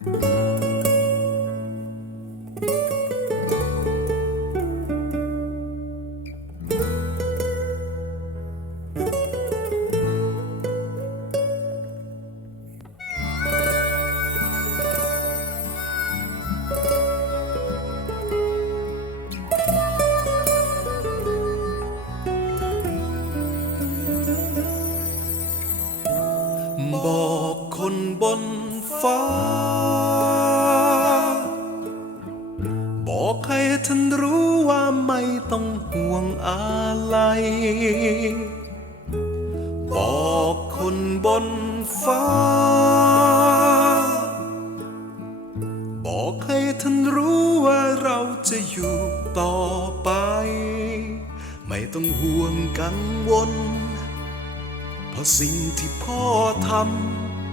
บอกคนบนฟ้า ฟ้า บอกให้ท่านรู้ว่าเราจะอยู่ต่อไป ไม่ต้องห่วงกังวล เพราะสิ่งที่พ่อท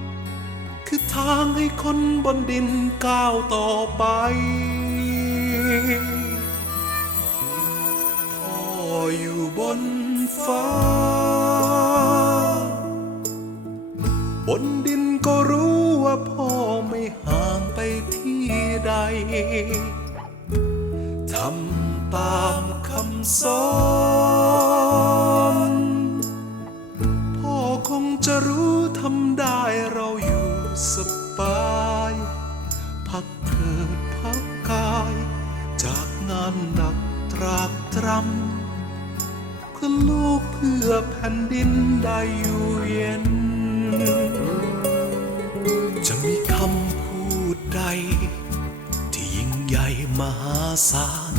ำคือทางให้คนบนดินก้าวต่อไป พ่ออยู่บนฟ้า ทำตามคำสอนพ่อคงจะรู้ทำได้เราอยู่สบาย พักเถิดพักกาย จากงานหนักตรากตรำเพื่อลูกเพื่อแผ่นดินได้อยู่เย็น จะมีคำพูดใด หญ่มหาศาล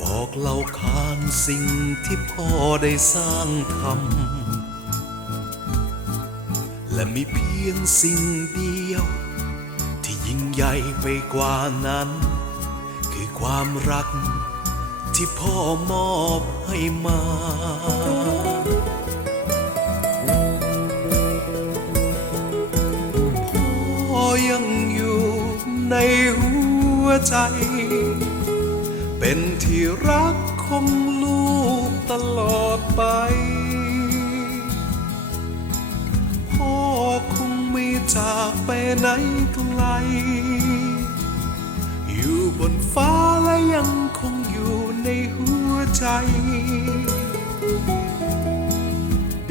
บอกเล่าขานสิ่งที่พ่อได้สร้างทำและมีเพียงสิ่งเดียว ที่ยิ่งใหญ่ไปกว่านั้น คือความรักที่พ่อมอบให้มาพ่อยังอยู่ในหัว ใจ เป็นที่รักของลูกตลอดไป พ่อคงไม่จากไปไหนไกล อยู่บนฟ้าและยังคงอยู่ในหัวใจ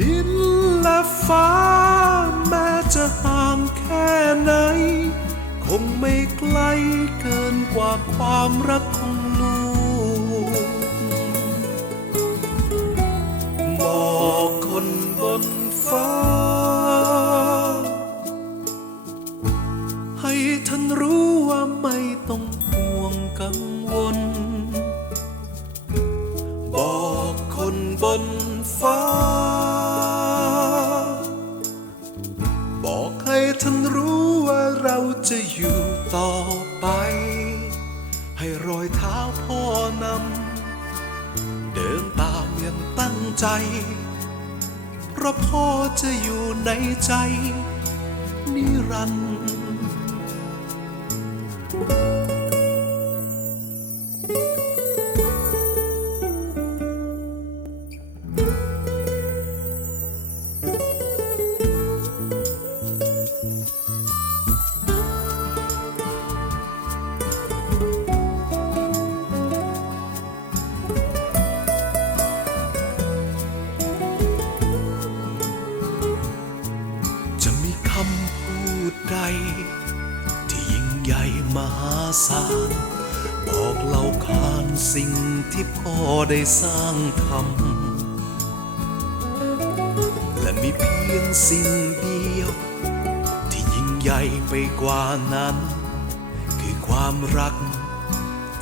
ดินและฟ้าแม้จะห่างแค่ไหน งไม่ไกลเกินกว่าความรักของลูกบอกคนบนฟ้า ให้ท่านรู้ว่าไม่ต้องห่วงกังวล บอกคนบนฟ้า บอก จะอยู่ต่อไป ให้รอยเท้าพ่อนำเดินตามอย่างตั้งใจ เพราะพ่อจะอยู่ในใจ นิรันดร์ ดใด ที่ยิ่งใหญ่มหาศาลบอกเล่าขานสิ่งที่พ่อได้สร้างทำและมีเพียงสิ่งเดียว ที่ยิ่งใหญ่ไปกว่านั้น คือความรัก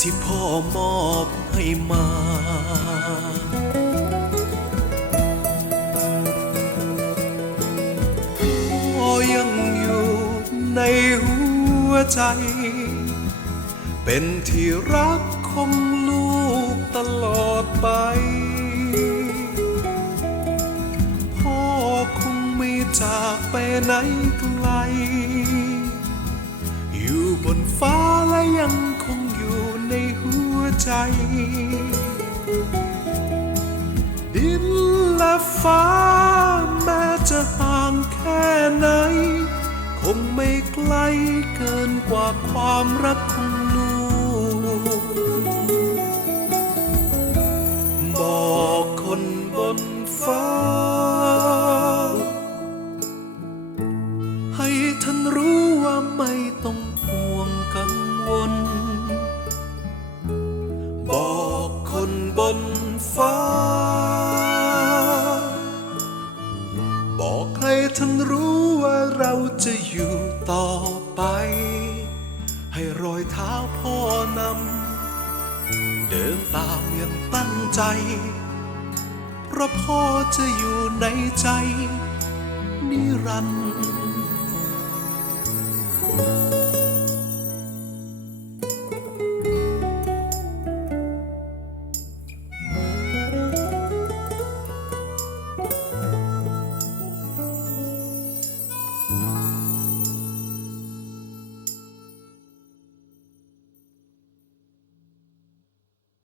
ที่พ่อมอบให้มา ใจ เป็นที่รักของลูกตลอดไป พ่อคงไม่จากไปไหนไกล อยู่บนฟ้าและยังคงอยู่ในหัวใจ ดินและฟ้าแม้จะห่างแค่ไหน คงไม่ไกลเกินกว่าความรักของลูก บอกคนบนฟ้า ให้ท่านรู้ว่าไม่ต้องห่วงกังวล บอกคนบนฟ้า ให้รอยเท้าพ่อนำ เดินตามอย่างตั้งใจ เพราะพ่อจะอยู่ในใจ นิรันดร